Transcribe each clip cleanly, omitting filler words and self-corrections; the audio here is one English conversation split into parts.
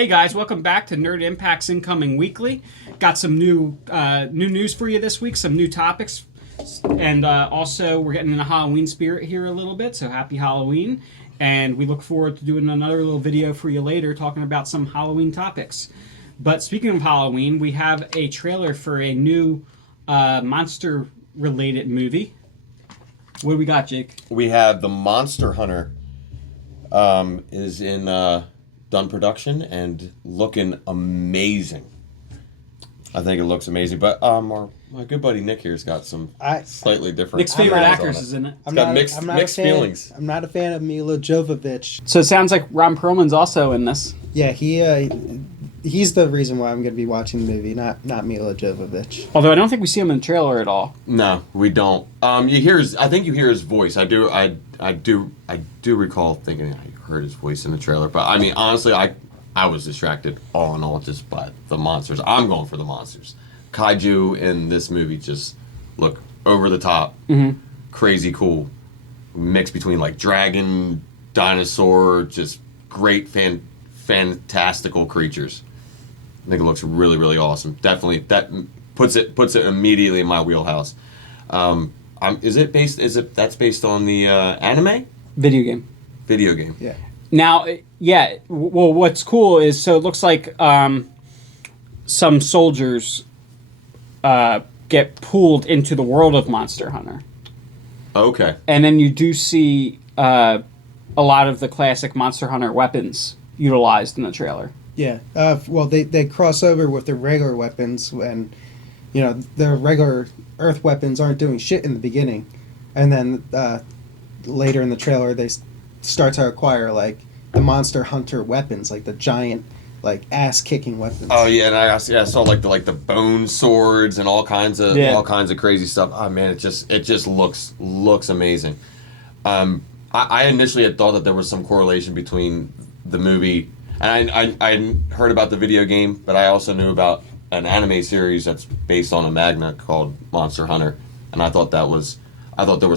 Hey guys, welcome back to Nerd Impact's Incoming Weekly. Got some new news for you this week, some new topics, and also we're getting in the Halloween spirit here a little bit, so happy Halloween. And we look forward to doing another little video for you later talking about some Halloween topics. But speaking of Halloween, we have a trailer for a new monster-related movie. What do we got, Jake? We have the Monster Hunter is in done production and looking amazing. I think it looks amazing. But my good buddy Nick here's got some slightly different. Nick's favorite actress is in it. It's got mixed feelings. I'm not a fan of Mila Jovovich. So it sounds like Ron Perlman's also in this. Yeah, he's the reason why I'm going to be watching the movie, not Mila Jovovich. Although I don't think we see him in the trailer at all. No, we don't. I think you hear his voice. I do recall thinking I heard his voice in the trailer. But I mean, honestly, I was distracted all in all just by the monsters. I'm going for the monsters. Kaiju in this movie just look over the top, crazy cool, mix between like dragon, dinosaur, just great fantastical creatures. I think it looks really, really awesome. Definitely, that puts it immediately in my wheelhouse. That's based on the anime? Video game. Video game. Yeah. Now, yeah, well, what's cool is, so it looks like some soldiers get pulled into the world of Monster Hunter. Okay. And then you do see a lot of the classic Monster Hunter weapons utilized in the trailer. Yeah. Well, they cross over with their regular weapons, and their regular Earth weapons aren't doing shit in the beginning, and then later in the trailer they start to acquire like the Monster Hunter weapons, like the giant, like ass kicking weapons. Oh yeah, and I saw like the bone swords and all kinds of crazy stuff. Oh man, it just looks amazing. I initially had thought that there was some correlation between the movie, and I heard about the video game, but I also knew about an anime series that's based on a manga called Monster Hunter, and I thought there was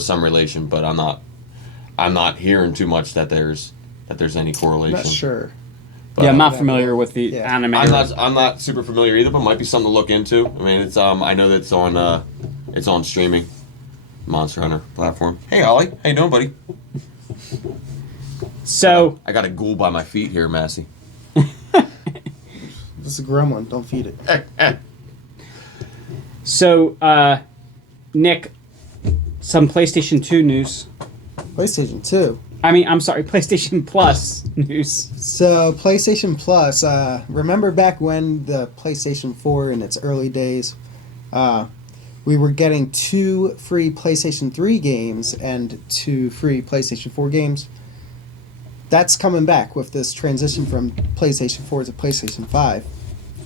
some relation, but I'm not hearing too much that there's any correlation. I'm not sure. But I'm not familiar with the anime. I'm not super familiar either, but it might be something to look into. I mean, it's I know that it's on streaming, Monster Hunter platform. Hey Ollie, how you doing, buddy? So I got a ghoul by my feet here, Massey. This is a gremlin. Don't feed it. So, Nick, some PlayStation 2 news. PlayStation 2. I'm sorry, PlayStation Plus news. So, PlayStation Plus, remember back when the PlayStation 4 in its early days, we were getting 2 free PlayStation 3 games and 2 free PlayStation 4 games? That's coming back with this transition from PlayStation 4 to PlayStation 5.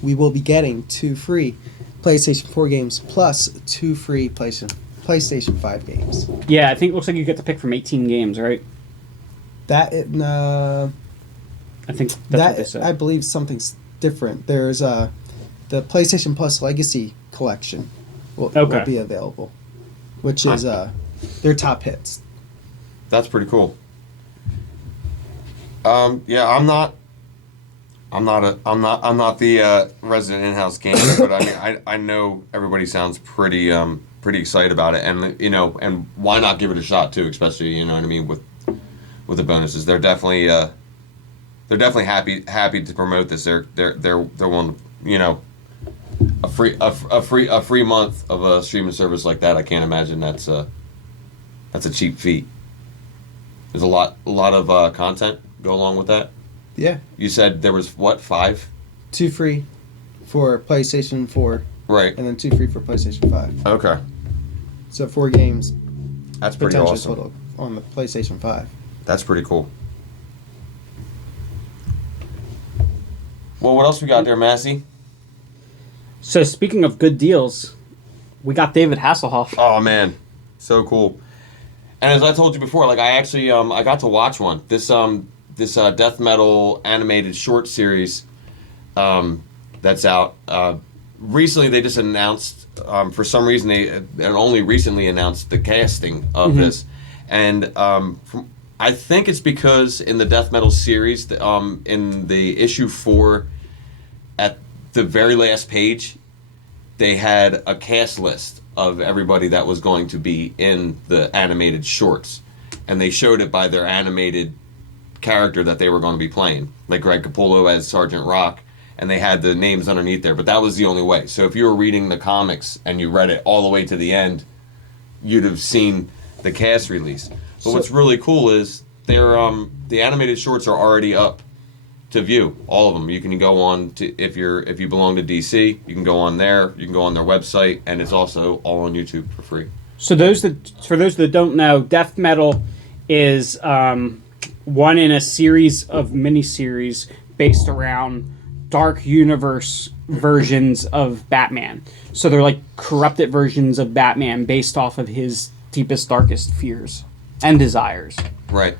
We will be getting 2 free PlayStation 4 games plus 2 free PlayStation 5 games. Yeah, I think it looks like you get to pick from 18 games, right? I think that's what they said. I believe something's different. There's the PlayStation Plus Legacy Collection will be available, which is their top hits. That's pretty cool. Yeah, I'm not the resident in-house gamer, but I mean, I know everybody sounds pretty excited about it, and and why not give it a shot too? Especially, what I mean, with the bonuses, they're definitely happy to promote this. They're willing to, a free month of a streaming service like that. I can't imagine that's a cheap feat. There's a lot of content go along with that. Yeah. You said there was, what, 5? 2 free for PlayStation 4. Right. And then 2 free for PlayStation 5. Okay. So 4 games. That's pretty awesome. Total on the PlayStation 5. That's pretty cool. Well, what else we got there, Massey? So speaking of good deals, we got David Hasselhoff. Oh, man. So cool. And as I told you before, like, I actually, I got to watch one. This death metal animated short series that's out. Recently, they just announced, for some reason, they only recently announced the casting of this. And from I think it's because in the death metal series, in the issue 4, at the very last page, they had a cast list of everybody that was going to be in the animated shorts, and they showed it by their animated character that they were going to be playing, like Greg Capullo as Sergeant Rock, and they had the names underneath there. But that was the only way. So if you were reading the comics and you read it all the way to the end, you'd have seen the cast release. But what's really cool is the animated shorts are already up to view, all of them. You can go on to, if you belong to DC, you can go on there, you can go on their website, and it's also all on YouTube for free. So for those that don't know, death metal is one in a series of miniseries based around dark universe versions of Batman. So they're like corrupted versions of Batman based off of his deepest, darkest fears and desires. Right.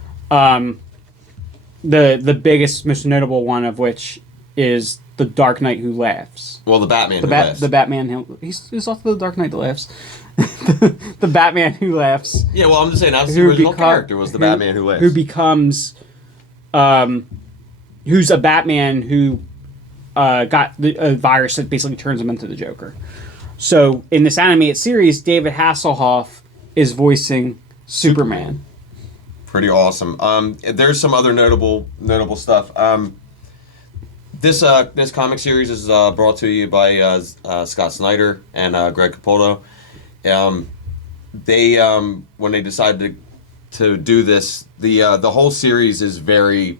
The biggest, most notable one of which is the Dark Knight Who Laughs. Well, the Batman Who Laughs. The Batman who... He's also the Dark Knight That Laughs. The Batman Who Laughs. Yeah, well, I'm just saying, that's the original character was the Batman Who Laughs. Who becomes... who's a Batman who got a virus that basically turns him into the Joker. So, in this animated series, David Hasselhoff is voicing Superman. Pretty awesome. There's some other notable stuff. This comic series is brought to you by Scott Snyder and Greg Capullo. They when they decided to do this, the whole series is very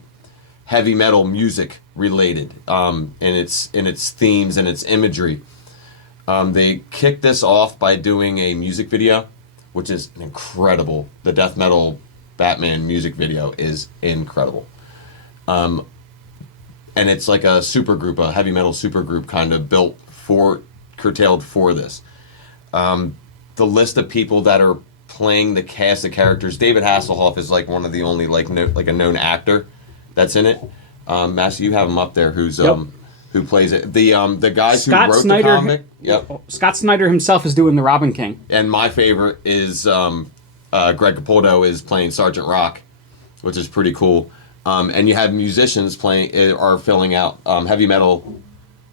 heavy metal music related in its themes and its imagery. They kicked this off by doing a music video, which is incredible. The death metal Batman music video is incredible. And it's like a supergroup, a heavy metal supergroup kind of curtailed for this. The list of people that are playing the cast of characters, David Hasselhoff is like one of the only like a known actor that's in it. Master, you have him up there who plays it. The guys Scott who wrote Snyder, the comic. Yep. Scott Snyder himself is doing the Robin King. And my favorite is Greg Capullo is playing Sergeant Rock, which is pretty cool. And you have musicians filling out heavy metal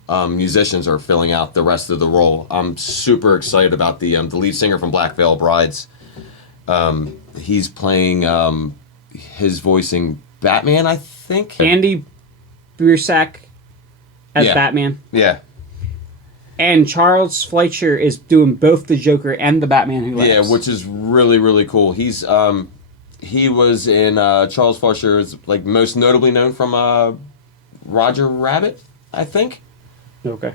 musicians are filling out the rest of the role. I'm super excited about the lead singer from Black Veil Brides. He's playing his voicing Batman, I think. Andy Biersack as Batman. Yeah. And Charles Fleischer is doing both the Joker and the Batman Who Laughs. Yeah, which is really, really cool. He was in Charles Fleischer is like most notably known from Roger Rabbit, I think. Okay.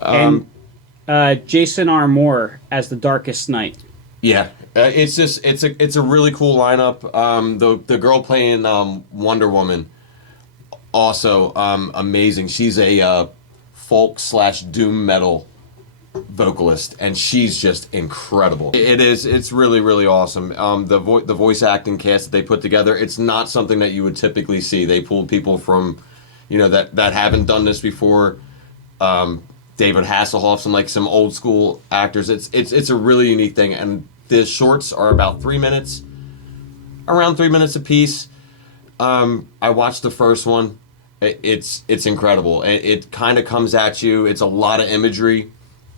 And Jason R. Moore as the Darkest Knight. Yeah, it's a really cool lineup. The girl playing Wonder Woman, also amazing. She's a folk / doom metal vocalist, and she's just incredible. It's really, really awesome. The voice acting cast that they put together, it's not something that you would typically see. They pulled people from, that haven't done this before. David Hasselhoff, some old school actors. It's a really unique thing, and the shorts are about 3 minutes, around 3 minutes a piece. I watched the first one. It's incredible. It kind of comes at you. It's a lot of imagery.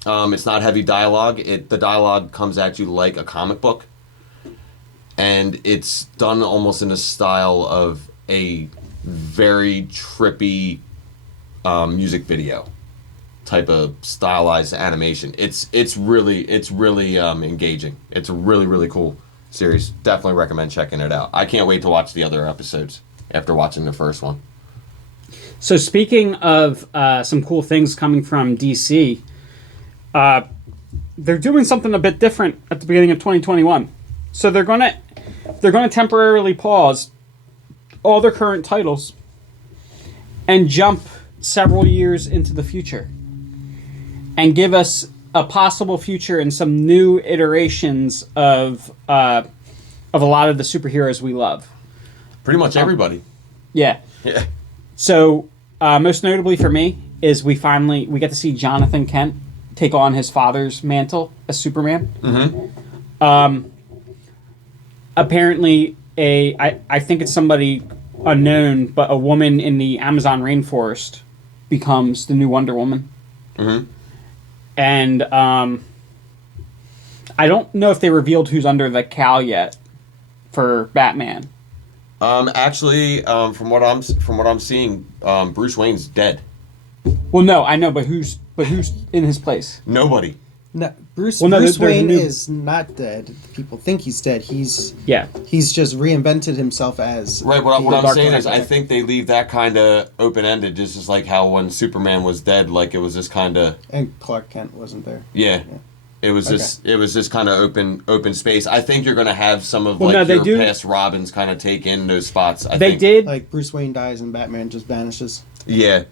It's not heavy dialogue. The dialogue comes at you like a comic book, and it's done almost in a style of a very trippy music video type of stylized animation. It's really engaging. It's a really, really cool series. Definitely recommend checking it out. I can't wait to watch the other episodes after watching the first one. So speaking of some cool things coming from DC, they're doing something a bit different at the beginning of 2021. So they're going to temporarily pause all their current titles and jump several years into the future and give us a possible future and some new iterations of a lot of the superheroes we love. Pretty much everybody. Yeah. Yeah. So most notably for me is we get to see Jonathan Kent take on his father's mantle as Superman. Mm-hmm. Apparently I think it's somebody unknown, but a woman in the Amazon rainforest becomes the new Wonder Woman. Mm-hmm. And I don't know if they revealed who's under the cowl yet for Batman. Actually, from what I'm seeing, Bruce Wayne's dead. Well, no, I know, but who's in his place? Nobody. No, Bruce Well, no, Bruce there's a Wayne new- is not dead. People think he's dead. He's Yeah. just reinvented himself as Right. What I'm Dark saying is, Knight. I think they leave that kind of open ended, just as like how when Superman was dead, like it was just kind of and Clark Kent wasn't there. yeah. It was just kind of open space. I think you're gonna have some of like they your do- past Robins kind of take in those spots. I They think. did. Like Bruce Wayne dies and Batman just vanishes. Yeah,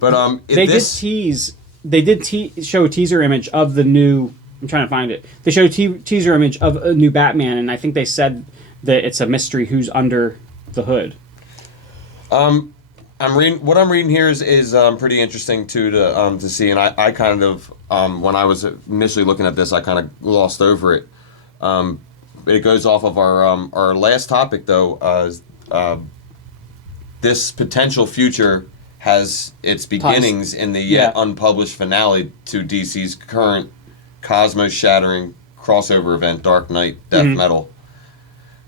but They this, did tease. They did show a teaser image of the new. I'm trying to find it. They showed a teaser image of a new Batman, and I think they said that it's a mystery who's under the hood. I'm reading what I'm reading here is pretty interesting too to see, and I kind of when I was initially looking at this, I kind of glossed over it. It goes off of our last topic though. This potential future has its beginnings in the yet unpublished finale to DC's current cosmos-shattering crossover event, Dark Knight Death Metal,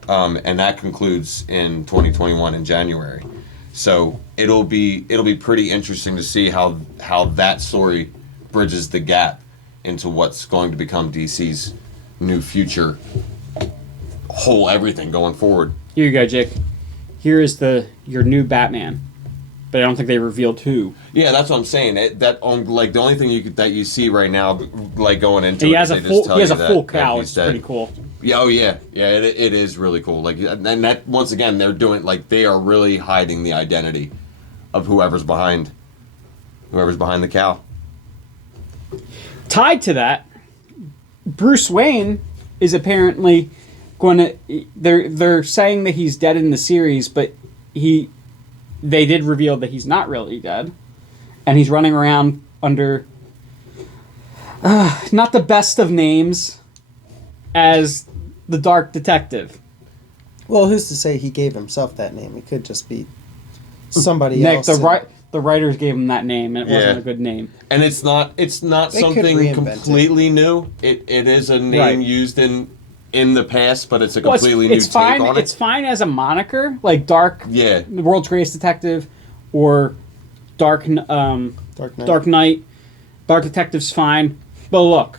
and that concludes in 2021 in January. So it'll be pretty interesting to see how that story bridges the gap into what's going to become DC's new future, whole everything going forward. Here you go, Jake. Here is your new Batman, but I don't think they revealed who. Yeah, that's what I'm saying. Like the only thing that you see right now, like going into And he it, has is a they full just tell he has you a that- full that cowl. he's It's dead. pretty cool. Yeah, oh yeah, it is really cool. Like, and that once again, they're doing like they are really hiding the identity of whoever's behind the cow. Tied to that, Bruce Wayne is apparently going to. They're saying that he's dead in the series, but they did reveal that he's not really dead, and he's running around under not the best of names as the Dark Detective. Well, who's to say he gave himself that name? It could just be somebody Nick, else. the writers gave him that name, and it wasn't Yeah. a good name. And it's not They could something reinvent it. completely new. It is a name Right. used in the past, but it's a Well, completely new it's take fine. on It's it. fine as a moniker, like Dark, Yeah, the World's Greatest Detective, or Dark Dark Knight. Dark Knight. Dark Detective's fine, but look,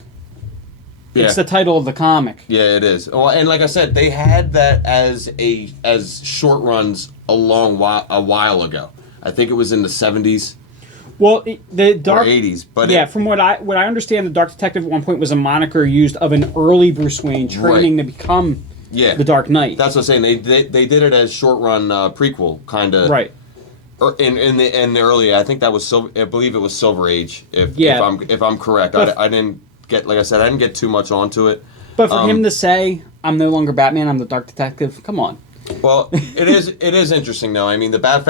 yeah. it's the title of the comic. Yeah, it is. Well, and like I said, they had that as short runs a while ago. I think it was in the 70s Well, the or Dark 80s. But yeah, from what I understand, the Dark Detective at one point was a moniker used of an early Bruce Wayne training to become yeah, the Dark Knight. that's what I'm saying. They did it as short run prequel kind of Right. In the early. I think that was I believe it was Silver Age. If I'm correct, But- I didn't get, like I said, I didn't get too much onto it. But for him to say, "I'm no longer Batman, I'm the Dark Detective," come on. Well, it is interesting though. I mean, the Bat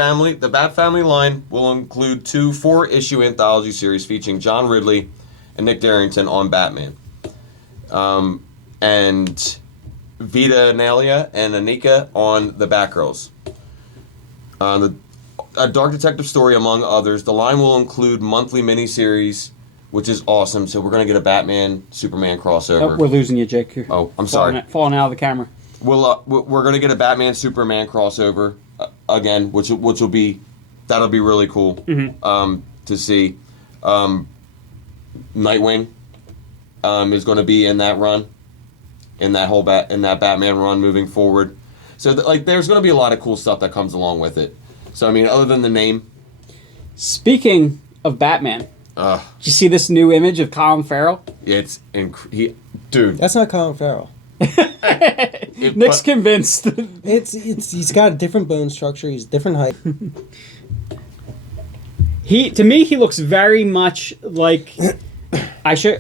Family line will include 2 4-issue anthology series featuring John Ridley and Nick Darrington on Batman, and Vita Nalia and Anika on the Batgirls. A Dark Detective story, among others. The line will include monthly miniseries, which is awesome. So we're gonna get a Batman Superman crossover. Oh, we're losing you, Jake. You're Oh, I'm sorry. falling out of the camera. We're gonna get a Batman Superman crossover again, which will be that'll be really cool to see. Nightwing is going to be in that run, in that Batman run moving forward. So there's going to be a lot of cool stuff that comes along with it. So I mean, other than the name, Speaking of Batman, did you see this new image of Colin Farrell? it's dude. That's not Colin Farrell. Nick's convinced. It's he's got a different bone structure. He's different height. To me, he looks very much like. I showed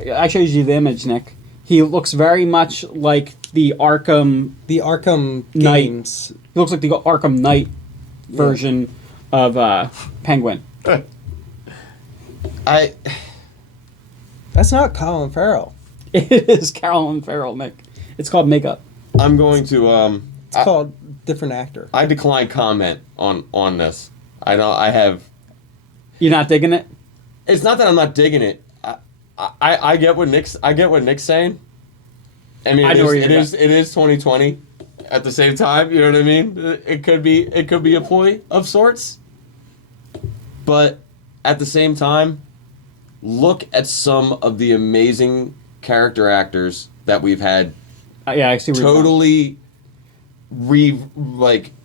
you the image, Nick. He looks very much like the Arkham. The Arkham Knight. games. He looks like the Arkham Knight version of Penguin. That's not Colin Farrell. It is Colin Farrell, Nick. It's called makeup. I'm going to It's called different actor. I decline comment on this. I don't. I have. You're not digging it? It's not that I'm not digging it. I get what Nick's saying. I mean, I know where you're it is 2020. At the same time, you know what I mean. It could be a ploy of sorts. But at the same time, look at some of the amazing character actors that we've had. Yeah, I see. Where Totally,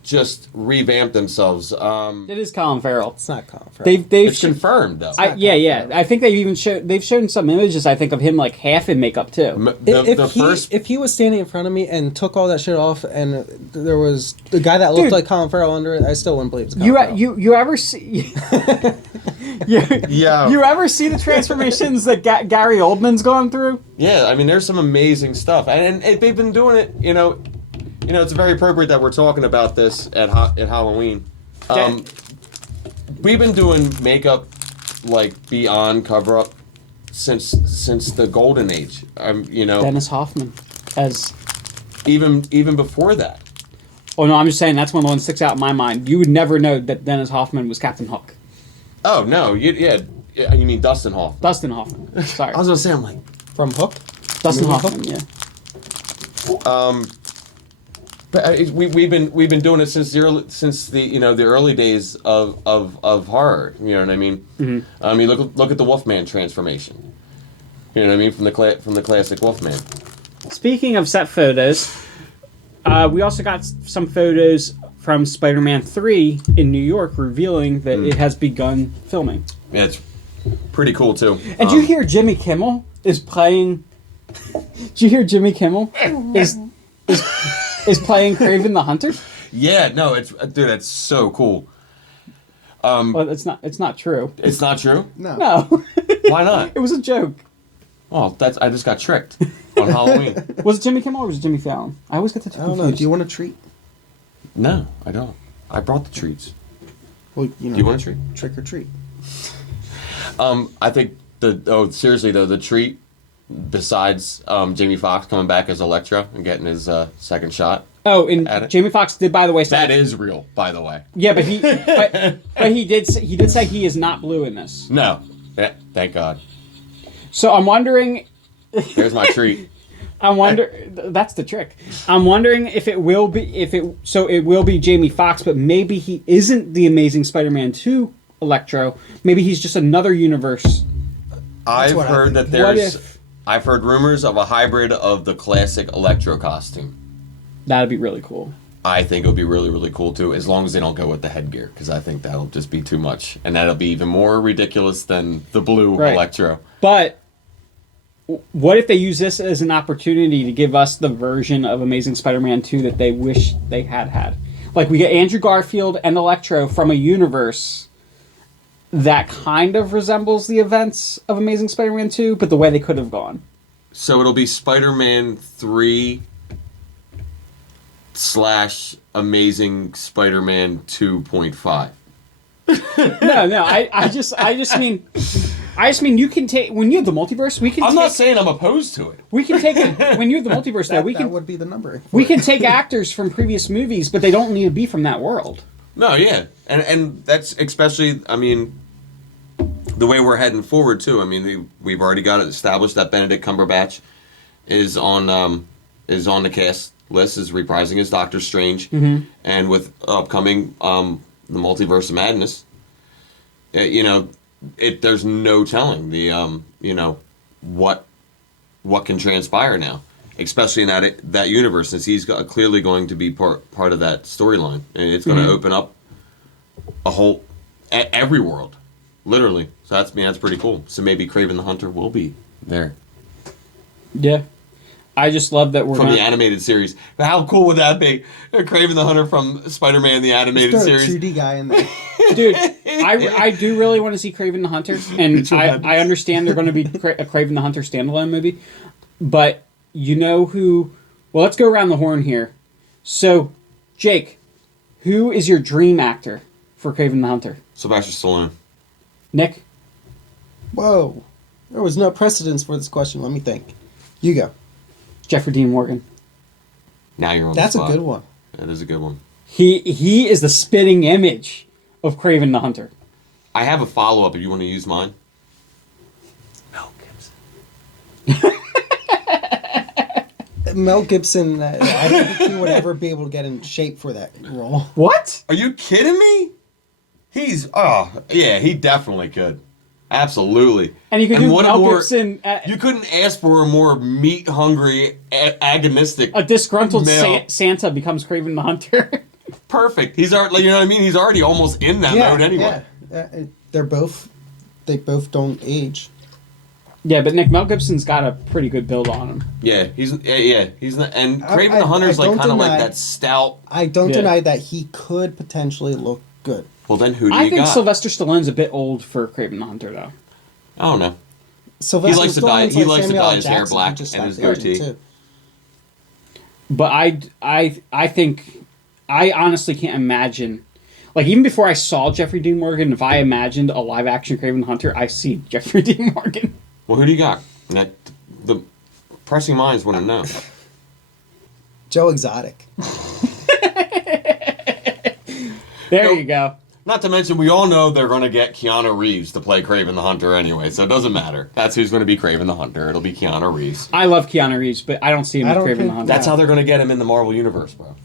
just revamp themselves. it is Colin Farrell. It's not Colin Farrell. They've It's confirmed though. yeah. I think they've shown some images. I think of him like half in makeup too. If he was standing in front of me and took all that shit off, and there was the guy that looked Dude. like Colin Farrell under it, I still wouldn't believe it's Colin Farrell. You ever see? Yeah. You ever see the transformations that Gary Oldman's gone through? Yeah, I mean, there's some amazing stuff, and they've been doing it. It's very appropriate that we're talking about this at Halloween. We've been doing makeup like beyond cover up since the golden age. Dennis Hoffman as. Even before that. Oh no, I'm just saying that's one of the ones that sticks out in my mind. You would never know that Dennis Hoffman was Captain Hook. Oh no, you mean Dustin Hoffman? Dustin Hoffman. Sorry. I was gonna say, I'm like, From Hook? Dustin Movie Hoffman. Yeah. but we've been doing it since the early days of horror. You know what I mean? Mm-hmm. You look at the Wolfman transformation. You know what I mean, from the classic Wolfman. Speaking of set photos, we also got some photos from Spider-Man 3 in New York revealing that it has begun filming. Yeah, it's pretty cool too. And did you hear Jimmy Kimmel is playing? Did you hear Jimmy Kimmel is playing Kraven the Hunter? Yeah, no, that's so cool. Well, it's not true. It's not true. No. Why not? It was a joke. Oh, I just got tricked on Halloween. Was it Jimmy Kimmel or was it Jimmy Fallon? I always get the two I don't know. confused. Do you want a treat? No, I don't. I brought the treats. Well, Do you want a treat? Trick or treat. I think seriously though, the treat besides Jamie Foxx coming back as Electro and getting his second shot. Oh, and Jamie Foxx did, by the way, say That is real, by the way. Yeah, but he did say he is not blue in this. No, yeah, thank God. So I'm wondering. There's my treat. That's the trick. I'm wondering if it will be Jamie Foxx, but maybe he isn't the Amazing Spider-Man 2 Electro. Maybe he's just another universe. I've heard that What there's. if- I've heard rumors of a hybrid of the classic Electro costume. That'd be really cool. I think it would be really, really cool too, as long as they don't go with the headgear, because I think that'll just be too much, and that'll be even more ridiculous than the blue Right. Electro. But what if they use this as an opportunity to give us the version of Amazing Spider-Man 2 that they wish they had? Like, we get Andrew Garfield and Electro from a universe that kind of resembles the events of Amazing Spider-Man 2, but the way they could have gone. So it'll be Spider-Man 3 / Amazing Spider-Man 2.5. No, I just mean you can take, when you have the multiverse, I'm not saying I'm opposed to it. we can take it when you have the multiverse now, That would be the number. we can take actors from previous movies, but they don't need to be from that world. No, yeah, and that's especially, I mean, the way we're heading forward too. I mean, we've already got it established that Benedict Cumberbatch is on the cast list, is reprising as Doctor Strange, and with upcoming the Multiverse of Madness, there's no telling the what can transpire now, especially in that universe, since he's clearly going to be part of that storyline, and it's going to open up a whole every world, literally. So that's pretty cool. So maybe Kraven the Hunter will be there Yeah. I just love that we're from not... the animated series. How cool would that be? Kraven the Hunter from Spider-Man the animated Throw a series. 2D guy in there. Dude, I do really want to see Kraven the Hunter, and I understand they're going to be a Kraven the Hunter standalone movie, but you know who... Well, let's go around the horn here. So, Jake, who is your dream actor for Kraven the Hunter? Sylvester Stallone. Nick? Whoa. There was no precedence for this question. Let me think. You go. Jeffrey Dean Morgan. Now you're on That's the a spot. good one. That is a good one. He is the spitting image of Kraven the Hunter. I have a follow-up if you want to use mine. Mel Gibson. Mel Gibson, I don't think he would ever be able to get in shape for that role. What? Are you kidding me? He definitely could. Absolutely. And you could do what Mel Gibson. You couldn't ask for a more meat-hungry, agonistic. A disgruntled male. Santa becomes Kraven the Hunter. Perfect. He's already, you know what I mean? He's already almost in that mode anyway. Yeah. They both don't age. Yeah, but Mel Gibson's got a pretty good build on him. Yeah, he's not, and Kraven the Hunter's like kind of like that stout. I don't deny that he could potentially look good. Well, then who do I you think got? Sylvester Stallone's a bit old for Kraven the Hunter, though. I don't know. Sylvester He likes to dye. Stallone's He like likes to Samuel dye L. his hair Jackson, black who just and his stopped aging, goatee. too. But I think I honestly can't imagine. Like, even before I saw Jeffrey Dean Morgan, if I imagined a live-action Kraven the Hunter, I see Jeffrey Dean Morgan. Well, who do you got? The pressing minds want to know. Joe Exotic. There you go. Not to mention, we all know they're going to get Keanu Reeves to play Kraven the Hunter anyway, so it doesn't matter. That's who's going to be Kraven the Hunter. It'll be Keanu Reeves. I love Keanu Reeves, but I don't see him as Kraven the Hunter. That's how they're going to get him in the Marvel Universe, bro.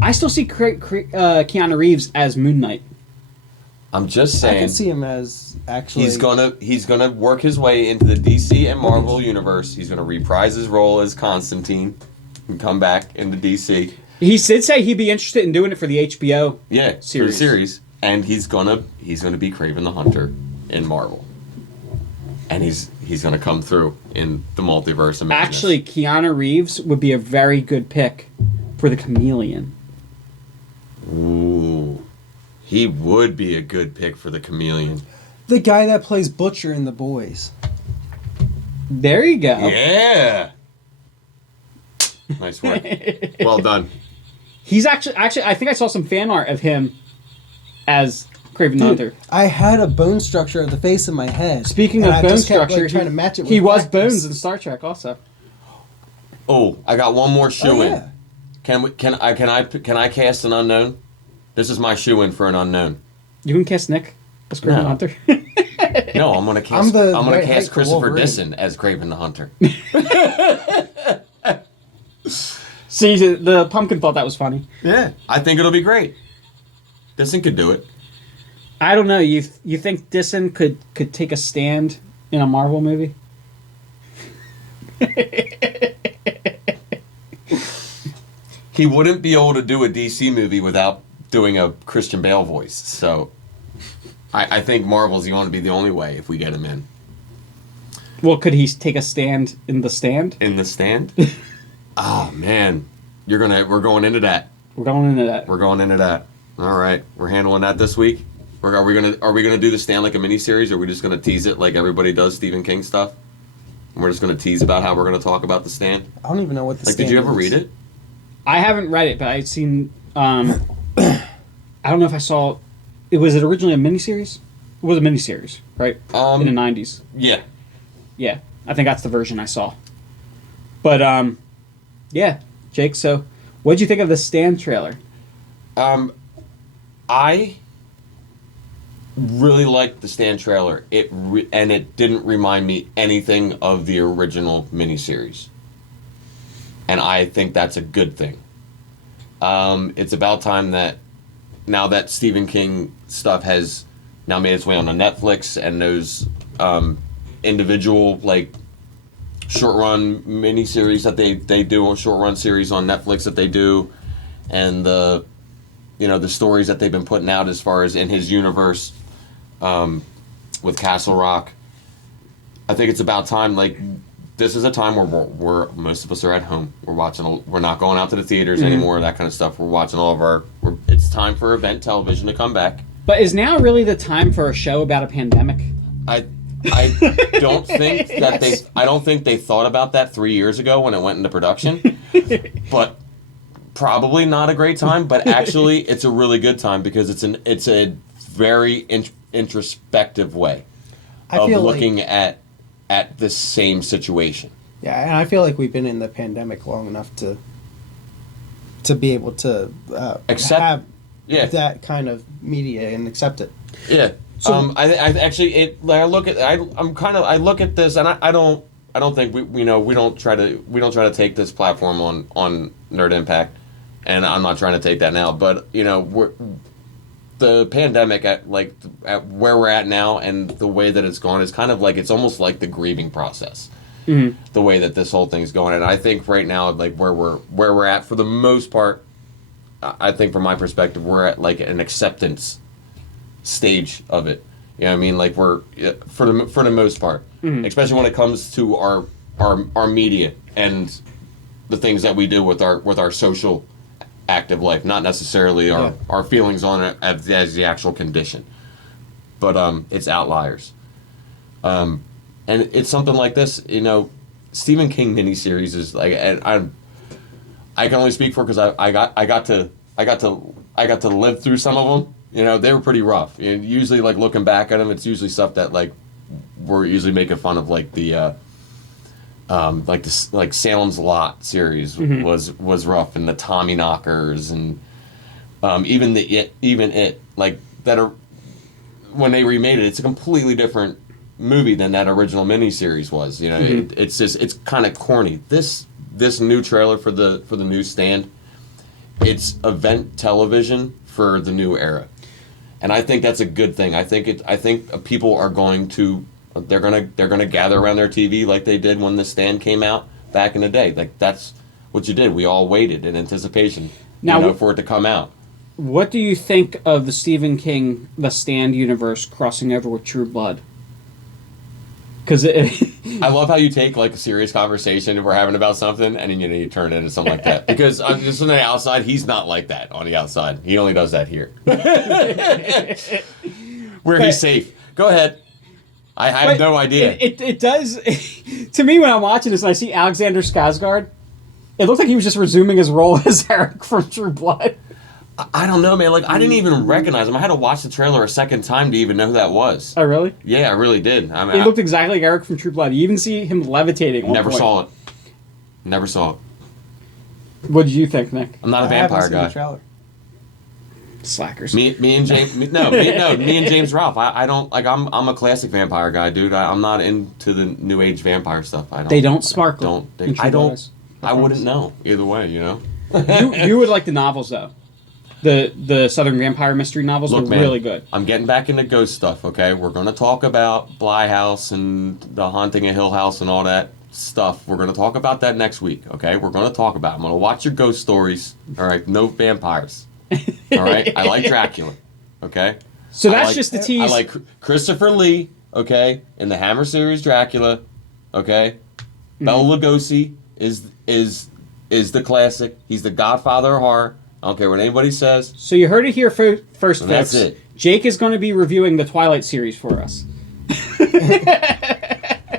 I still see Keanu Reeves as Moon Knight. I'm just I saying. can see him as actually. He's gonna work his way into the DC and Marvel universe. He's gonna reprise his role as Constantine and come back into DC. He did say he'd be interested in doing it for the HBO. Yeah, series. for the series, and he's gonna be Kraven the Hunter in Marvel, and he's gonna come through in the multiverse. Of madness. Actually, Keanu Reeves would be a very good pick for the Chameleon. Ooh, he would be a good pick for the Chameleon. The guy that plays Butcher in The Boys. There you go. Yeah. Nice work. Well done. He's actually, I think I saw some fan art of him as Kraven the Hunter. I had a bone structure of the face in my head. Speaking and of I bone just kept, structure, trying to match it with he was blackness. Bones in Star Trek also. Oh, I got one more shoe in. yeah. Can I cast an unknown? This is my shoe in for an unknown. You can cast Nick as Kraven the No. Hunter. No, I'm gonna cast. I'm I'm gonna right height cast for Christopher Wolverine. Disson as Kraven the Hunter. See, the pumpkin thought that was funny. Yeah, I think it'll be great. Disson could do it. I don't know. You think Disson could take a stand in a Marvel movie? He wouldn't be able to do a DC movie without doing a Christian Bale voice. So, I think Marvel's going to be the only way if we get him in. Well, could he take a stand in the stand? In the stand? Oh man, we're going into that. We're going into that. We're going into that. All right, we're handling that this week. Are we gonna do the stand like a miniseries, or are we just gonna tease it like everybody does Stephen King stuff? And we're just gonna tease about how we're gonna talk about the stand. I don't even know what the Like, stand did you ever is. read it? I haven't read it, but I've seen. I don't know if I saw. Was it originally a miniseries? It was a miniseries, right? In the 90s. Yeah. Yeah, I think that's the version I saw. But yeah, Jake. So, what'd you think of the Stand trailer? I really liked the Stand trailer. And it didn't remind me anything of the original miniseries. And I think that's a good thing. It's about time that now that Stephen King stuff has now made its way onto Netflix, and those individual like short run miniseries that they do, on short run series on Netflix that they do, and the stories that they've been putting out as far as in his universe with Castle Rock. I think it's about time. Like, this is a time where we're most of us are at home. We're not going out to the theaters anymore. That kind of stuff. We're watching all of our. It's time for event television to come back. But is now really the time for a show about a pandemic? I don't think that I don't think they thought about that 3 years ago when it went into production. But probably not a great time. But actually, it's a really good time because it's a very introspective way of looking at the same situation. Yeah, and I feel like we've been in the pandemic long enough to to be able to have Yeah. that kind of media and accept it. Yeah. So- I actually I look at I look at this and I don't think we don't try to take this platform on Nerd Impact, and I'm not trying to take that now, but the pandemic at where we're at now and the way that it's gone is kind of like, it's almost like the grieving process. Mm-hmm. The way that this whole thing's going, and I think right now, like where we're at for the most part, I think from my perspective, we're at like an acceptance stage of it. You know what I mean? Like we're for the most part, especially when it comes to our media and the things that we do with our social active life, not necessarily our feelings on it as the actual condition, but it's outliers. And it's something like this, Stephen King miniseries is like, and I can only speak for, because I got to live through some of them. They were pretty rough. And usually, like looking back at them, it's usually stuff that like we're usually making fun of, like the like Salem's Lot series was rough, and the Tommy Knockers, and even it like that are, when they remade it, it's a completely different movie than that original miniseries was. It's kind of corny. This new trailer for the new Stand, it's event television for the new era, and I think that's a good thing. I think people are going to they're gonna gather around their TV like they did when the Stand came out back in the day. Like that's what you did. We all waited in anticipation for it to come out. What do you think of the Stephen King The Stand universe crossing over with True Blood? Because I love how you take like a serious conversation if we're having about something, and then you turn it into something like that. Because just on the outside, he's not like that on the outside. He only does that here, where he's safe. Go ahead. I have no idea. It does. To me, when I'm watching this and I see Alexander Skarsgård, it looks like he was just resuming his role as Eric from True Blood. I don't know, man. Like, I didn't even recognize him. I had to watch the trailer a second time to even know who that was. Oh, really? Yeah, I really did. He looked exactly like Eric from True Blood. You even see him levitating. Never saw it. Never saw it. What did you think, Nick? I'm not a vampire guy. The trailer. Slackers. Me and James. Me and James Ralph. I don't like. I'm a classic vampire guy, dude. I'm not into the new age vampire stuff. They don't sparkle. I don't. I wouldn't know either way. You would like the novels though. The Southern Vampire Mystery novels were really good. I'm getting back into ghost stuff, okay? We're going to talk about Bly House and the Haunting of Hill House and all that stuff. We're going to talk about that next week, okay? We're going to talk about it. I'm going to watch your ghost stories, all right? No vampires, all right? I like Dracula, okay? So that's just the tease. I like Christopher Lee, okay? In the Hammer series Dracula, okay? Bela Lugosi is the classic. He's the godfather of horror. I don't care what anybody says. So you heard it here first, folks. That's it. Jake is going to be reviewing the Twilight series for us.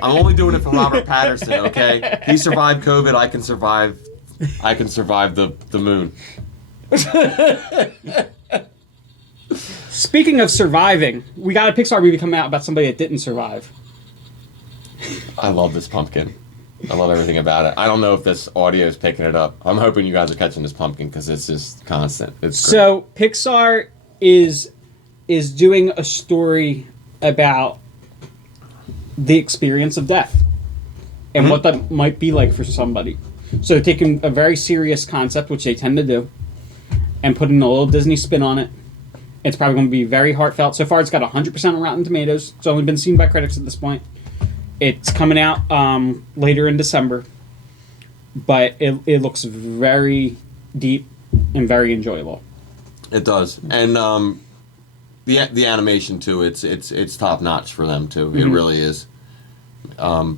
I'm only doing it for Robert Patterson, okay? He survived COVID. I can survive the moon. Speaking of surviving, we got a Pixar movie coming out about somebody that didn't survive. I love this pumpkin. I love everything about it. I don't know if this audio is picking it up. I'm hoping you guys are catching this pumpkin because it's just constant. It's great. So Pixar is doing a story about the experience of death and what that might be like for somebody. So they're taking a very serious concept, which they tend to do, and putting a little Disney spin on it. It's probably going to be very heartfelt. So far, it's got 100% on Rotten Tomatoes. It's only been seen by critics at this point. It's coming out later in December, but it looks very deep and very enjoyable. It does, and the animation too. It's top notch for them too. It really is. I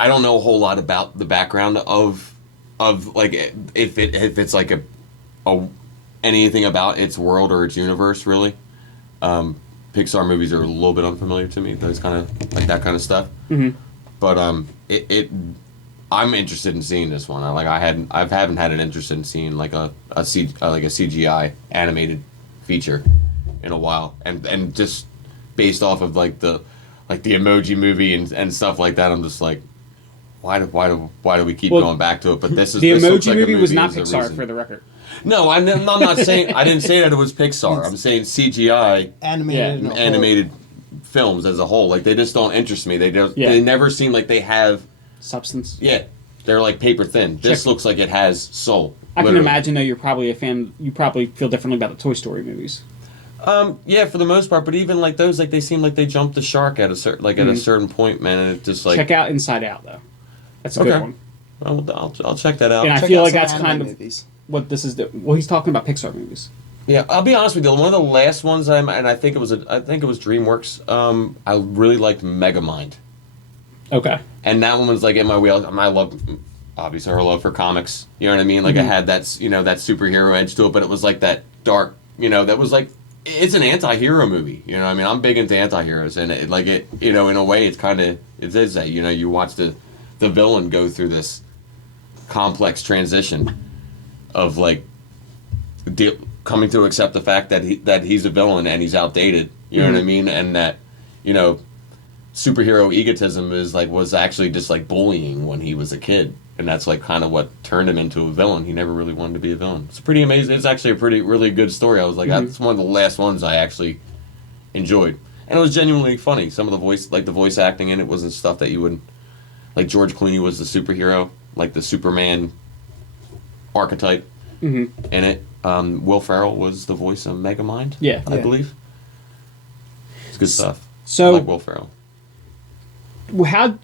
don't know a whole lot about the background of like if it's like a anything about its world or its universe really. Pixar movies are a little bit unfamiliar to me. Those kind of like that kind of stuff. But I'm interested in seeing this one. I haven't had an interest in seeing like a CGI animated feature in a while, and just based off of like the Emoji Movie and stuff like that. I'm just like, why do we keep Well, going back to it? But this is The this looks Emoji like a movie was movie not is a Pixar, reason. for the record. No, I'm not saying I didn't say that it was Pixar. I'm saying CGI Animated. and animated films as a whole. Like they just don't interest me. Yeah. They never seem like they have. Substance. Yeah, they're like paper thin. This Check. looks like it has soul. I can literally. imagine, though, you're probably a fan. You probably feel differently about the Toy Story movies. Yeah, for the most part. But even like those, like they seem like they jumped the shark at a certain at a certain point, man. And it just like Check out Inside Out, though. That's a good one. I'll check that out. And I Check feel out like some that's anime kind of movies. what this is. Well, he's talking about Pixar movies. Yeah, I'll be honest with you. One of the last ones and I think it was DreamWorks. I really liked Megamind, Okay. and that one was like in my wheel. I love obviously her love for comics. You know what I mean? Like I had that that superhero edge to it, but it was like that dark. That was like it's an anti-hero movie. You know what I mean? I'm big into anti-heroes, and it in a way it's kind of it is that you watch the villain go through this complex transition of like coming to accept the fact that he's a villain and he's outdated. You know what I mean? And that superhero egotism was actually just like bullying when he was a kid, and that's like kind of what turned him into a villain. He never really wanted to be a villain. It's pretty amazing. It's actually a really good story. I was like, that's one of the last ones I actually enjoyed, and it was genuinely funny. Some of the voice acting in it wasn't stuff that you would like. George Clooney was the superhero, like the Superman archetype in it. Will Ferrell was the voice of Megamind. Yeah. I believe. It's good stuff. So- I like Will Ferrell. How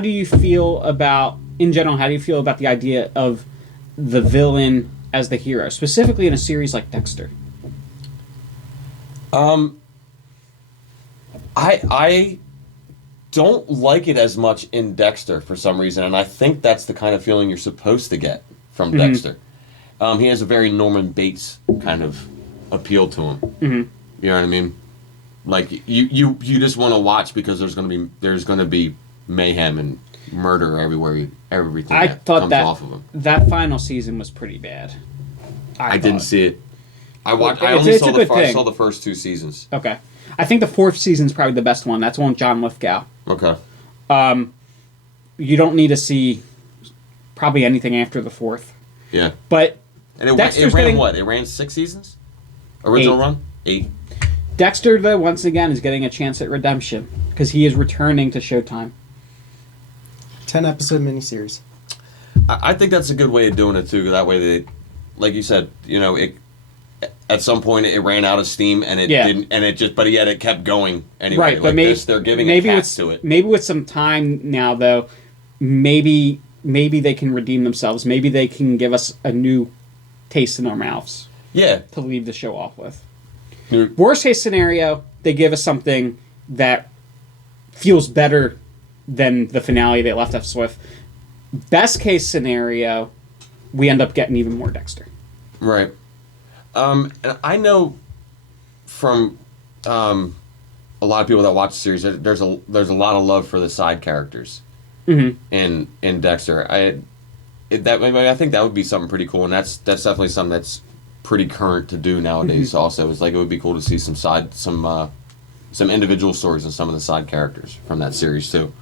do you feel about, in general, how do you feel about the idea of the villain as the hero, specifically in a series like Dexter? I don't like it as much in Dexter for some reason, and I think that's the kind of feeling you're supposed to get from Dexter. He has a very Norman Bates kind of appeal to him. You know what I mean? Like you just want to watch because there's gonna be mayhem and murder everywhere. Everything I that thought comes that off of him. that final season was pretty bad. I didn't see it. I watched. Well, I only it's saw a good I thing. saw the first 2 seasons. Okay. I think the fourth season's probably the best one. That's the one with John Lithgow. Okay. You don't need to see probably anything after the fourth. Yeah. But And it Dexter's ran getting- what? It ran 6 seasons. Original 8. run 8. Dexter, though, once again, is getting a chance at redemption because he is returning to Showtime. 10-episode miniseries. I think that's a good way of doing it too. That way, they, like you said, it at some point it ran out of steam and it didn't, and it just, but yet it kept going anyway. Right, like but maybe they're giving maybe a with, cast to it. Maybe with some time now, though, maybe they can redeem themselves. Maybe they can give us a new taste in our mouths Yeah, to leave the show off with. You're- Worst case scenario, they give us something that feels better than the finale they left us with. Best case scenario, we end up getting even more Dexter. right. And I know from a lot of people that watch the series, that there's a lot of love for the side characters in Dexter. I think that would be something pretty cool, and that's definitely something that's pretty current to do nowadays. Also, it's like it would be cool to see some individual stories and some of the side characters from that series too.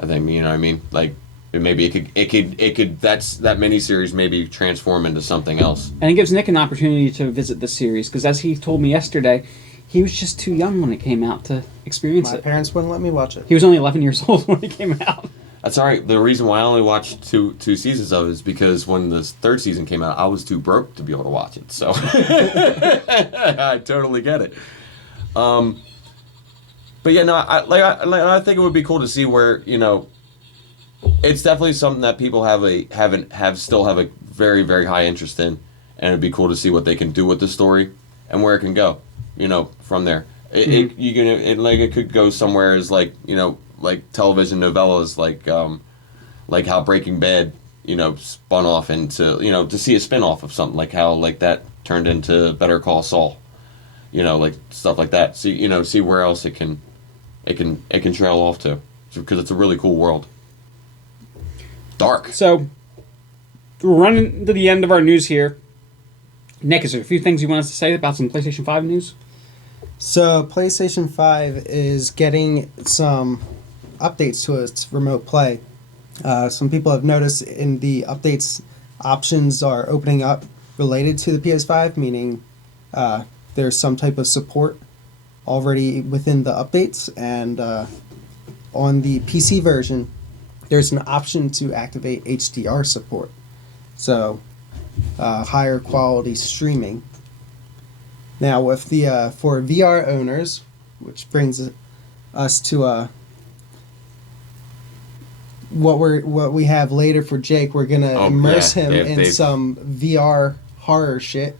I think you know what I mean. Like maybe it could that miniseries maybe transform into something else. And it gives Nick an opportunity to visit the series because, as he told me yesterday, he was just too young when it came out to experience My it. parents wouldn't let me watch it. He was only 11 years old when it came out. That's all right. The reason why I only watched two seasons of it is because when the 3rd season came out, I was too broke to be able to watch it. So I totally get it. But yeah, no, I think it would be cool to see where it's definitely something that people still have a very very high interest in, and it'd be cool to see what they can do with the story and where it can go. From there, it could go somewhere as like television novellas like how Breaking Bad spun off into to see a spin-off of something like how that turned into Better Call Saul, like stuff like that. See where else it can trail off to, because it's a really cool world. Dark. So, we're running to the end of our news here. Nick, is there a few things you want us to say about some PlayStation 5 news? So PlayStation 5 is getting some updates to its remote play. Some people have noticed in the updates, options are opening up related to the PS5, meaning there's some type of support already within the updates. And on the PC version, there's an option to activate HDR support. So higher quality streaming. Now with the for VR owners, which brings us to what we have later for Jake. We're gonna immerse him in some VR horror shit.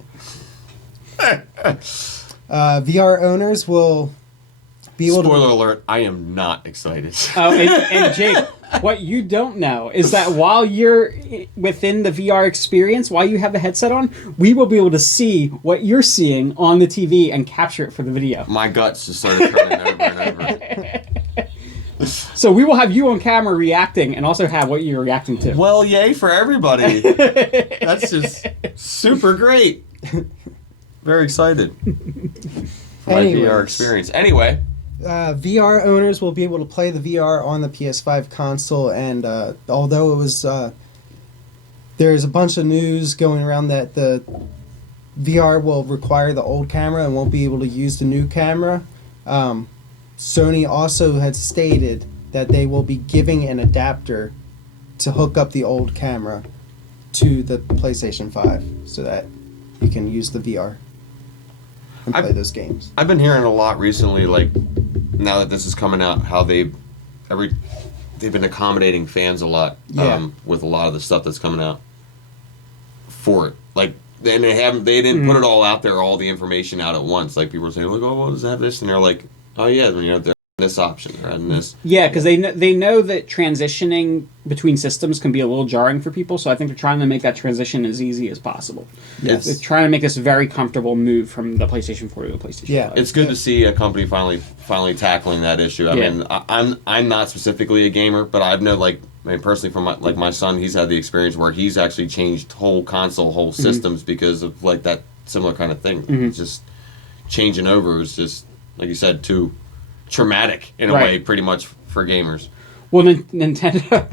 VR owners will be able Spoiler alert, I am not excited. Oh, and Jake, what you don't know is that while you're within the VR experience, while you have the headset on, we will be able to see what you're seeing on the TV and capture it for the video. My guts just started turning over and over. So we will have you on camera reacting and also have what you're reacting to. Well, yay for everybody. That's just super great. Very excited for my VR experience. Anyway. VR owners will be able to play the VR on the PS5 console, and although it was there's a bunch of news going around that the VR will require the old camera and won't be able to use the new camera, Sony also had stated that they will be giving an adapter to hook up the old camera to the PlayStation 5 so that you can use the VR and play those games. I've been hearing a lot recently, like, now that this is coming out, how they've been accommodating fans a lot with a lot of the stuff that's coming out for it. Like, and they didn't put it all out there, all the information out at once. Like, people were saying, like, oh, well, does it have this? And they're like, oh yeah, they're this option, they're adding this. Yeah, because they know that transitioning between systems can be a little jarring for people, so I think they're trying to make that transition as easy as possible. Yes. They're trying to make this very comfortable move from the PlayStation 4 to the PlayStation 5. It's good to see a company finally tackling that issue. I mean, I'm not specifically a gamer, but I've known, like, I mean, personally, from my son, he's had the experience where he's actually changed whole console, whole systems because of, like, that similar kind of thing. It's just changing over is just, like you said, too traumatic in a way, pretty much, for gamers. Well, Nintendo,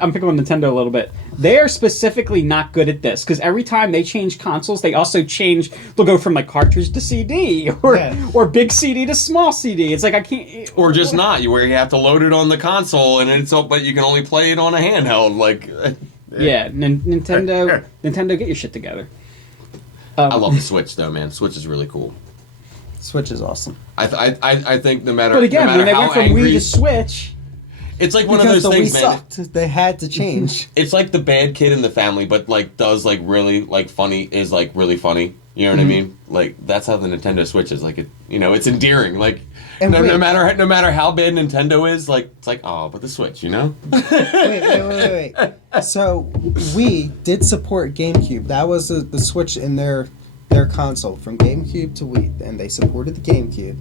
I'm picking on Nintendo a little bit. They are specifically not good at this because every time they change consoles, they also change. They'll go from like cartridge to CD or big CD to small CD. It's like I can't. Or just not, where you have to load it on the console and but you can only play it on a handheld. Like, Nintendo, get your shit together. I love the Switch though, man. Switch is really cool. Switch is awesome. I think no matter. But again, no matter when they how went from angry, Wii to Switch. It's like one of those things, man. Sucked. They had to change. It's like the bad kid in the family, but like does like really like funny is like really funny. You know what I mean? Like that's how the Nintendo Switch is. Like it, it's endearing. Like no matter how bad Nintendo is, like it's like but the Switch, Wait. So Wii did support GameCube. That was the switch in their console from GameCube to Wii, and they supported the GameCube.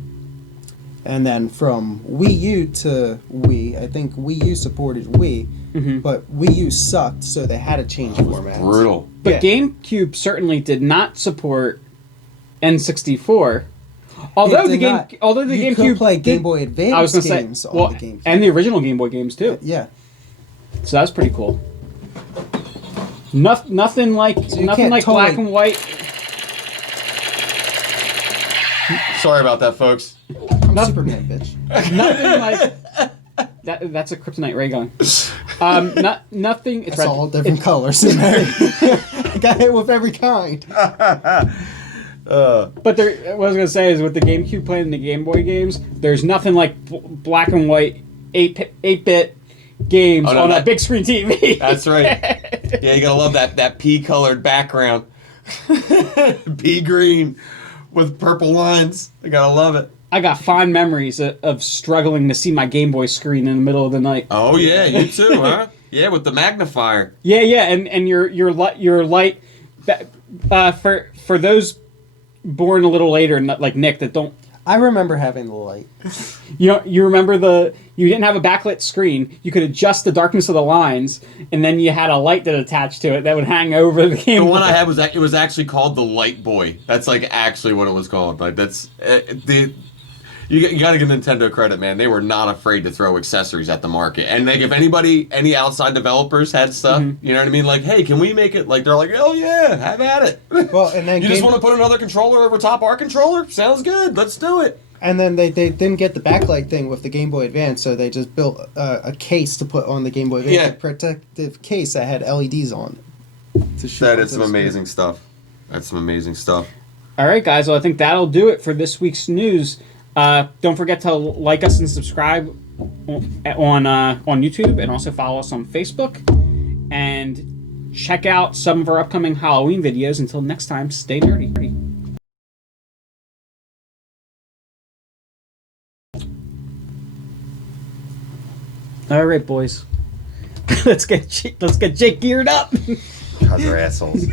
And then from Wii U to Wii, I think Wii U supported Wii, but Wii U sucked, so they had to change formats. Brutal. But GameCube certainly did not support N64. Although the GameCube could play Game Boy Advance games on the GameCube, and the original Game Boy games too. Yeah. So that's pretty cool. Nothing like black and white. Sorry about that, folks. I'm Superman, bitch. Nothing like that. That's a kryptonite ray gun. Nothing. It's red. All different colors in there. I got hit with every kind. But what I was gonna say is with the GameCube playing the Game Boy games, there's nothing like black and white 8-bit games on a big screen TV. That's right. Yeah, you gotta love that pea-colored background. Pea green with purple lines. I gotta love it. I got fond memories of struggling to see my Game Boy screen in the middle of the night. Oh yeah, you too, huh? Yeah, with the magnifier. Yeah, and your light. For those born a little later, like Nick, that don't. I remember having the light. You remember you didn't have a backlit screen. You could adjust the darkness of the lines, and then you had a light that attached to it that would hang over the Game Boy. The one I had was actually called the Light Boy. That's like actually what it was called. Like that's You got to give Nintendo credit, man. They were not afraid to throw accessories at the market. And like, if any outside developers had stuff, you know what I mean? Like, hey, can we make it? Like, they're like, oh yeah, have at it. Well, and then you just want to put another controller over top our controller? Sounds good. Let's do it. And then they didn't get the backlight thing with the Game Boy Advance, so they just built a case to put on the Game Boy Advance, Yeah. a protective case that had LEDs on it. To shoot That onto is some the screen. amazing stuff. That's some amazing stuff. All right, guys. Well, I think that'll do it for this week's news. Don't forget to like us and subscribe on YouTube, and also follow us on Facebook. And check out some of our upcoming Halloween videos. Until next time, stay nerdy. All right, boys. let's get Jake geared up. Guys are assholes.